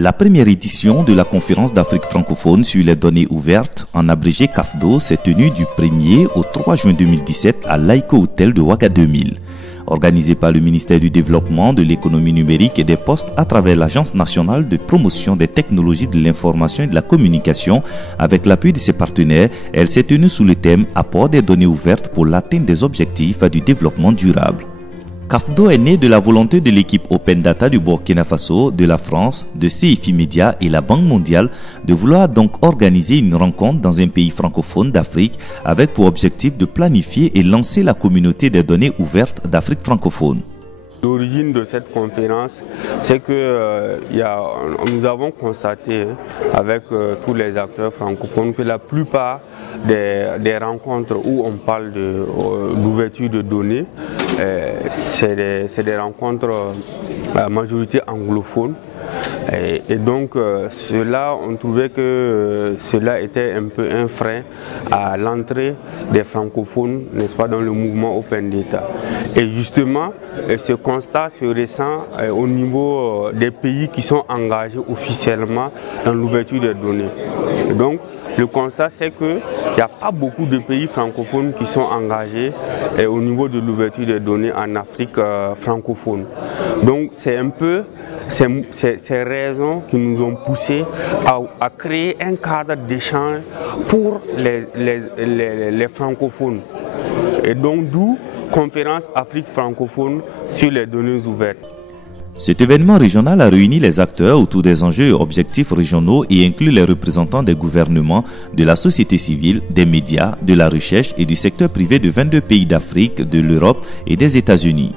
La première édition de la conférence d'Afrique francophone sur les données ouvertes, en abrégé CAFDO, s'est tenue du 1er au 3 juin 2017 à l'Aïko Hotel de Ouaga 2000. Organisée par le ministère du Développement, de l'économie numérique et des postes à travers l'Agence nationale de promotion des technologies de l'information et de la communication, avec l'appui de ses partenaires, elle s'est tenue sous le thème « Apport des données ouvertes pour l'atteinte des objectifs du développement durable ». CAFDO est né de la volonté de l'équipe Open Data du Burkina Faso, de la France, de CIFI Media et la Banque mondiale de vouloir donc organiser une rencontre dans un pays francophone d'Afrique avec pour objectif de planifier et lancer la communauté des données ouvertes d'Afrique francophone. L'origine de cette conférence, c'est que nous avons constaté avec tous les acteurs francophones que la plupart des rencontres où on parle d'ouverture de données, c'est des rencontres à majorité anglophone. Et donc on trouvait que cela était un peu un frein à l'entrée des francophones, n'est-ce pas, dans le mouvement Open Data. Et justement, ce constat se ressent au niveau des pays qui sont engagés officiellement dans l'ouverture des données. Donc le constat, c'est qu'il n'y a pas beaucoup de pays francophones qui sont engagés au niveau de l'ouverture des données en Afrique francophone. Donc c'est un peu ces raisons qui nous ont poussé à créer un cadre d'échange pour les francophones. Et donc d'où Conférence Afrique francophone sur les données ouvertes. Cet événement régional a réuni les acteurs autour des enjeux et objectifs régionaux et inclut les représentants des gouvernements, de la société civile, des médias, de la recherche et du secteur privé de 22 pays d'Afrique, de l'Europe et des États-Unis.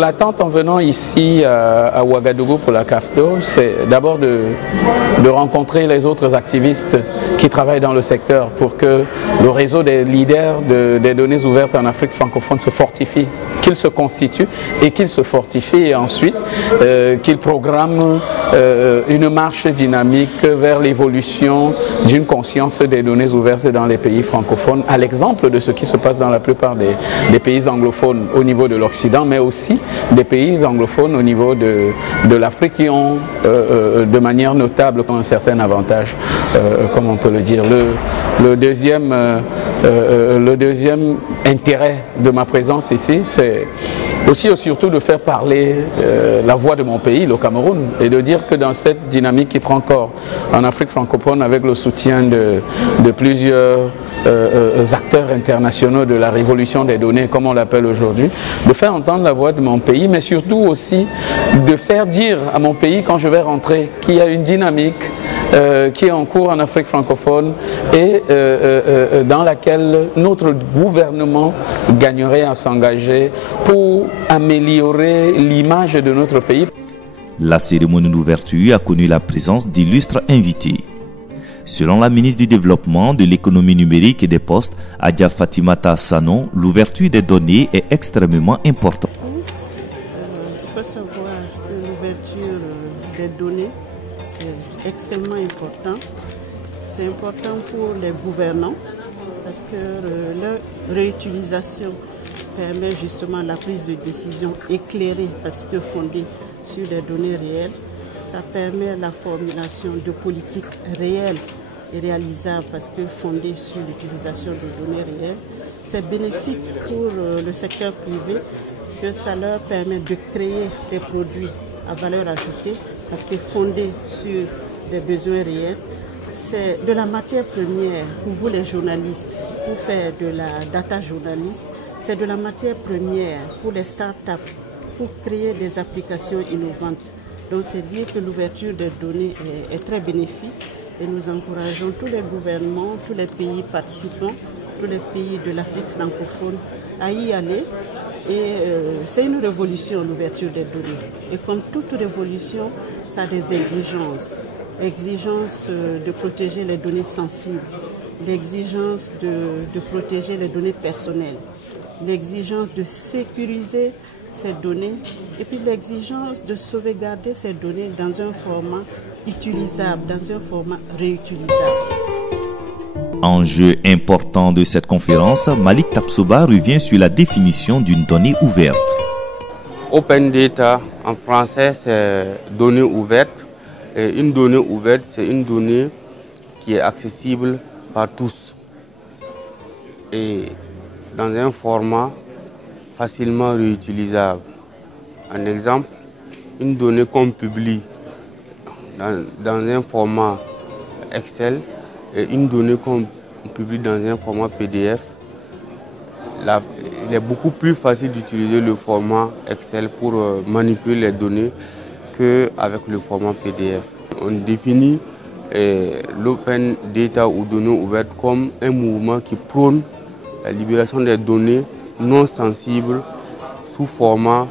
L'attente en venant ici à Ouagadougou pour la CAFDO, c'est d'abord de rencontrer les autres activistes qui travaillent dans le secteur pour que le réseau des leaders des données ouvertes en Afrique francophone se fortifie, qu'il se constitue et qu'il se fortifie et ensuite qu'il programme une marche dynamique vers l'évolution d'une conscience des données ouvertes dans les pays francophones, à l'exemple de ce qui se passe dans la plupart des pays anglophones au niveau de l'Occident, mais aussi des pays anglophones au niveau de l'Afrique qui ont de manière notable un certain avantage, comme on peut le dire. Le deuxième intérêt de ma présence ici, c'est aussi et surtout de faire parler la voix de mon pays, le Cameroun, et de dire que dans cette dynamique qui prend corps en Afrique francophone avec le soutien de plusieurs acteurs internationaux de la révolution des données, comme on l'appelle aujourd'hui, de faire entendre la voix de mon pays, mais surtout aussi de faire dire à mon pays, quand je vais rentrer, qu'il y a une dynamique qui est en cours en Afrique francophone et dans laquelle notre gouvernement gagnerait à s'engager pour améliorer l'image de notre pays. La cérémonie d'ouverture a connu la présence d'illustres invités. Selon la ministre du Développement, de l'économie numérique et des postes, Adja Fatimata Sanon, l'ouverture des données est extrêmement importante. Il faut savoir que l'ouverture des données est extrêmement important. C'est important pour les gouvernants parce que leur réutilisation permet justement la prise de décision éclairée parce que fondée sur des données réelles. Ça permet la formulation de politiques réelles et réalisables parce que fondées sur l'utilisation de données réelles. C'est bénéfique pour le secteur privé parce que ça leur permet de créer des produits à valeur ajoutée parce que fondés sur des besoins réels. C'est de la matière première pour vous les journalistes, pour faire de la data journalisme. C'est de la matière première pour les startups, pour créer des applications innovantes. Donc c'est dire que l'ouverture des données est très bénéfique et nous encourageons tous les gouvernements, tous les pays participants, tous les pays de l'Afrique francophone à y aller. Et c'est une révolution, l'ouverture des données. Et comme toute révolution, ça a des exigences. L'exigence de protéger les données sensibles, l'exigence de protéger les données personnelles, l'exigence de sécuriser ces données et puis l'exigence de sauvegarder ces données dans un format utilisable, dans un format réutilisable. Enjeu important de cette conférence, Malik Tapsoba revient sur la définition d'une donnée ouverte. Open Data En français, c'est données ouvertes. Et une donnée ouverte, c'est une donnée qui est accessible par tous et dans un format facilement réutilisable. Un exemple, une donnée qu'on publie dans un format Excel et une donnée qu'on publie dans un format PDF, il est beaucoup plus facile d'utiliser le format Excel pour manipuler les données qu'avec le format PDF. On définit l'open data ou données ouvertes comme un mouvement qui prône la libération des données non sensibles sous format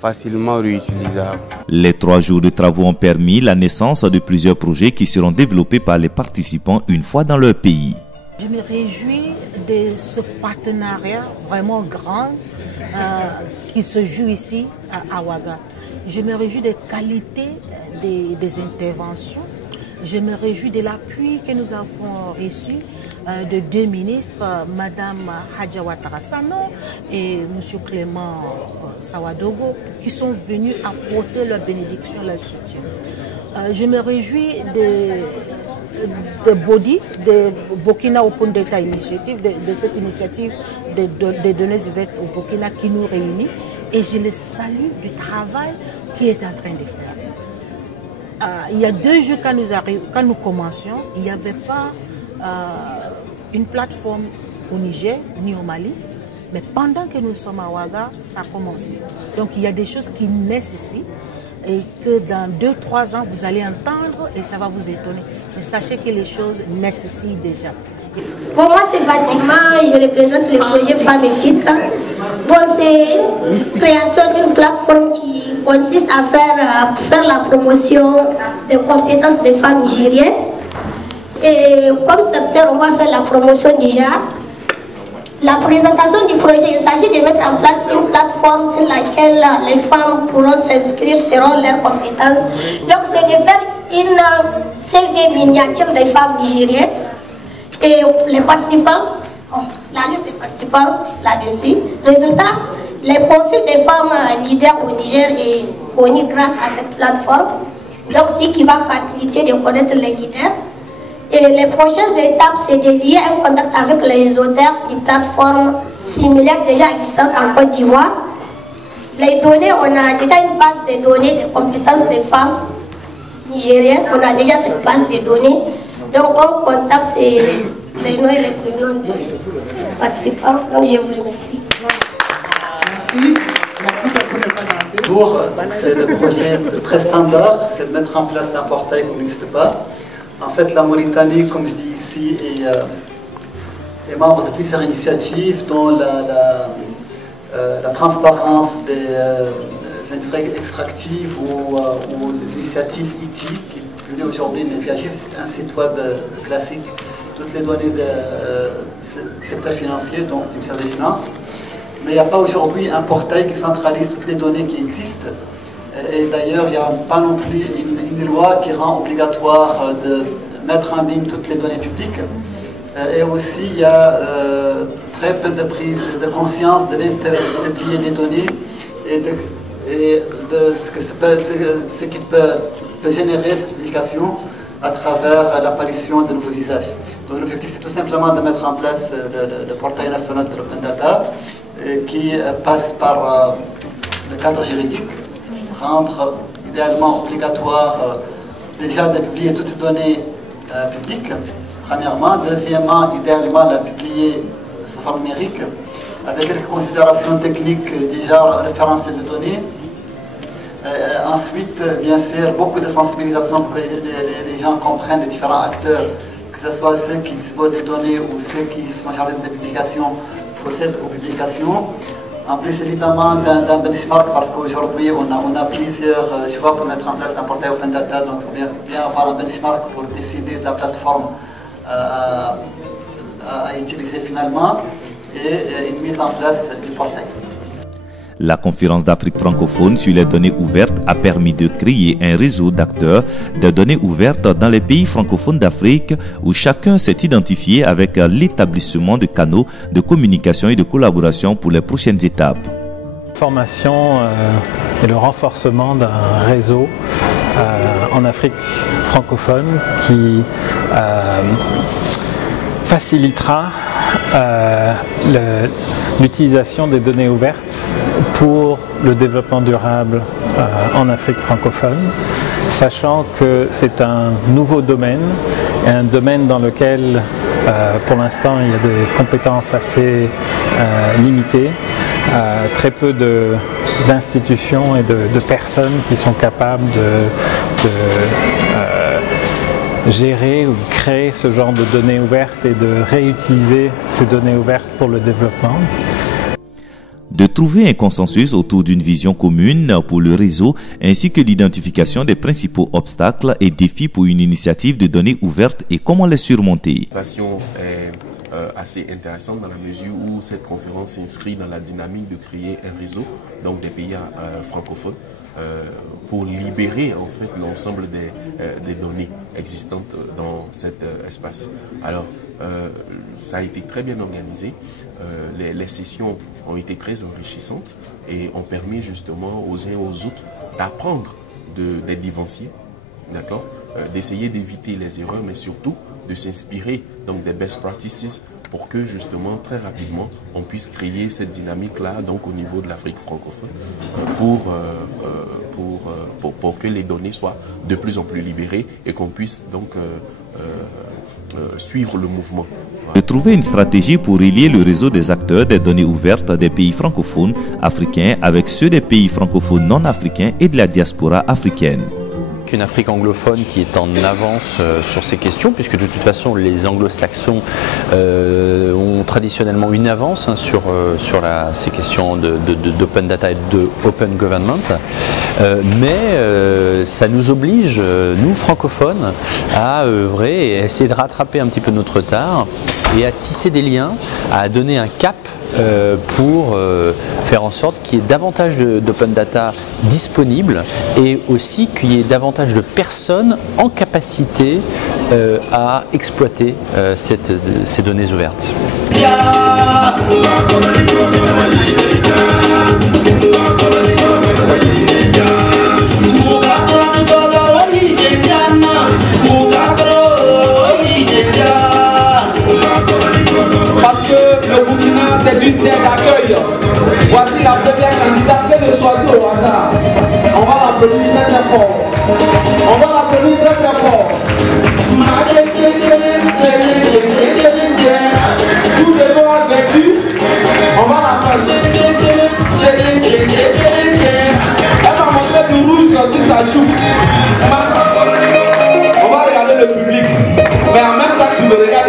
facilement réutilisable. Les 3 jours de travaux ont permis la naissance de plusieurs projets qui seront développés par les participants une fois dans leur pays. Je me réjouis de ce partenariat vraiment grand qui se joue ici à Ouaga. Je me réjouis des qualités des interventions. Je me réjouis de l'appui que nous avons reçu de 2 ministres, Madame Hadja Ouattara Sano et M. Clément Sawadogo, qui sont venus apporter leur bénédiction, leur soutien. Je me réjouis de Bodi, de Burkina Open Data Initiative, de cette initiative des données ouvertes au Burkina qui nous réunit. Et je les salue du travail qu'il est en train de faire. Il y a 2 jours quand nous commencions, il n'y avait pas une plateforme au Niger ni au Mali, mais pendant que nous sommes à Ouaga, ça a commencé. Donc il y a des choses qui naissent ici et que dans 2-3 ans, vous allez entendre et ça va vous étonner. Mais sachez que les choses naissent ici déjà. Pour moi, c'est Fatima, je représente le projet Femmes Éthiques. Bon, c'est une création d'une plateforme qui consiste à faire la promotion des compétences des femmes nigériennes. Et comme secteur, on va faire la promotion déjà. La présentation du projet, il s'agit de mettre en place une plateforme sur laquelle les femmes pourront s'inscrire selon leurs compétences. Donc, c'est de faire une CV miniature des femmes nigériennes. Et les participants, la liste des participants là-dessus. Résultat, les profils des femmes leaders au Niger est connu grâce à cette plateforme. Donc, ce qui va faciliter de connaître les leaders. Et les prochaines étapes, c'est de lier un contact avec les auteurs d'une plateforme similaire déjà existante en Côte d'Ivoire. Les données, on a déjà une base de données de compétences des femmes nigériennes. On a déjà cette base de données. Donc on contacte les noms et les prénoms des participants. Donc je vous remercie. Merci. C'est le projet très standard, c'est de mettre en place un portail qui n'existe pas. En fait, la Mauritanie, comme je dis ici, est membre de plusieurs initiatives, dont la transparence des industries extractives ou l'initiative ITI, qui est venue aujourd'hui, mais qui agit, c'est un site web classique, toutes les données du secteur financier, donc du ministère des Finances. Mais il n'y a pas aujourd'hui un portail qui centralise toutes les données qui existent. Et d'ailleurs, il n'y a pas non plus une loi qui rend obligatoire de mettre en ligne toutes les données publiques. Et aussi, il y a très peu de prise de conscience de l'intérêt de publier les données et de ce qui peut générer cette publication à travers l'apparition de nouveaux usages. Donc l'objectif, c'est tout simplement de mettre en place le portail national de l'Open Data qui passe par le cadre juridique, rendre idéalement obligatoire déjà de publier toutes les données publiques, premièrement. Deuxièmement, idéalement la publier sous forme numérique, avec quelques considérations techniques déjà référencées de données. Ensuite, bien sûr, beaucoup de sensibilisation pour que les gens comprennent les différents acteurs, que ce soit ceux qui disposent des données ou ceux qui sont chargés de publication, procèdent aux publications. En plus, évidemment, d'un benchmark, parce qu'aujourd'hui, on a plusieurs choix pour mettre en place un portail Open Data, donc il faut bien avoir un benchmark pour décider de la plateforme à utiliser finalement, et une mise en place du portail. La conférence d'Afrique francophone sur les données ouvertes a permis de créer un réseau d'acteurs de données ouvertes dans les pays francophones d'Afrique où chacun s'est identifié avec l'établissement de canaux de communication et de collaboration pour les prochaines étapes. formation et le renforcement d'un réseau en Afrique francophone qui facilitera l'utilisation des données ouvertes pour le développement durable en Afrique francophone, sachant que c'est un nouveau domaine, et un domaine dans lequel pour l'instant il y a des compétences assez limitées, très peu d'institutions et de personnes qui sont capables de gérer ou créer ce genre de données ouvertes et de réutiliser ces données ouvertes pour le développement. De trouver un consensus autour d'une vision commune pour le réseau ainsi que l'identification des principaux obstacles et défis pour une initiative de données ouvertes et comment les surmonter. La situation est assez intéressante dans la mesure où cette conférence s'inscrit dans la dynamique de créer un réseau donc des pays francophones pour libérer en fait l'ensemble des données existantes dans cet espace. Alors ça a été très bien organisé, les sessions ont été très enrichissantes et ont permis justement aux uns et aux autres d'apprendre des vivanciers, d'accord, d'essayer d'éviter les erreurs mais surtout de s'inspirer donc des best practices pour que justement très rapidement on puisse créer cette dynamique là donc au niveau de l'Afrique francophone pour que les données soient de plus en plus libérées et qu'on puisse donc suivre le mouvement. De trouver une stratégie pour relier le réseau des acteurs des données ouvertes des pays francophones africains avec ceux des pays francophones non africains et de la diaspora africaine. Une Afrique anglophone qui est en avance sur ces questions, puisque de toute façon les anglo-saxons ont traditionnellement une avance sur ces questions d'open data et de open government, mais ça nous oblige, nous francophones, à œuvrer et à essayer de rattraper un petit peu notre retard et à tisser des liens, à donner un cap pour faire en sorte qu'il y ait davantage d'open data disponible et aussi qu'il y ait davantage de personnes en capacité à exploiter ces données ouvertes. Parce que le Burkina c'est une terre d'accueil. Voici la première candidate de choisir au hasard. On va l'applaudir très très fort. On va l'applaudir très très fort. Tout le monde a vécu. On va l'applaudir. Elle va montrer du rouge sur sa joue. On va regarder le public. Mais en même temps tu me regardes.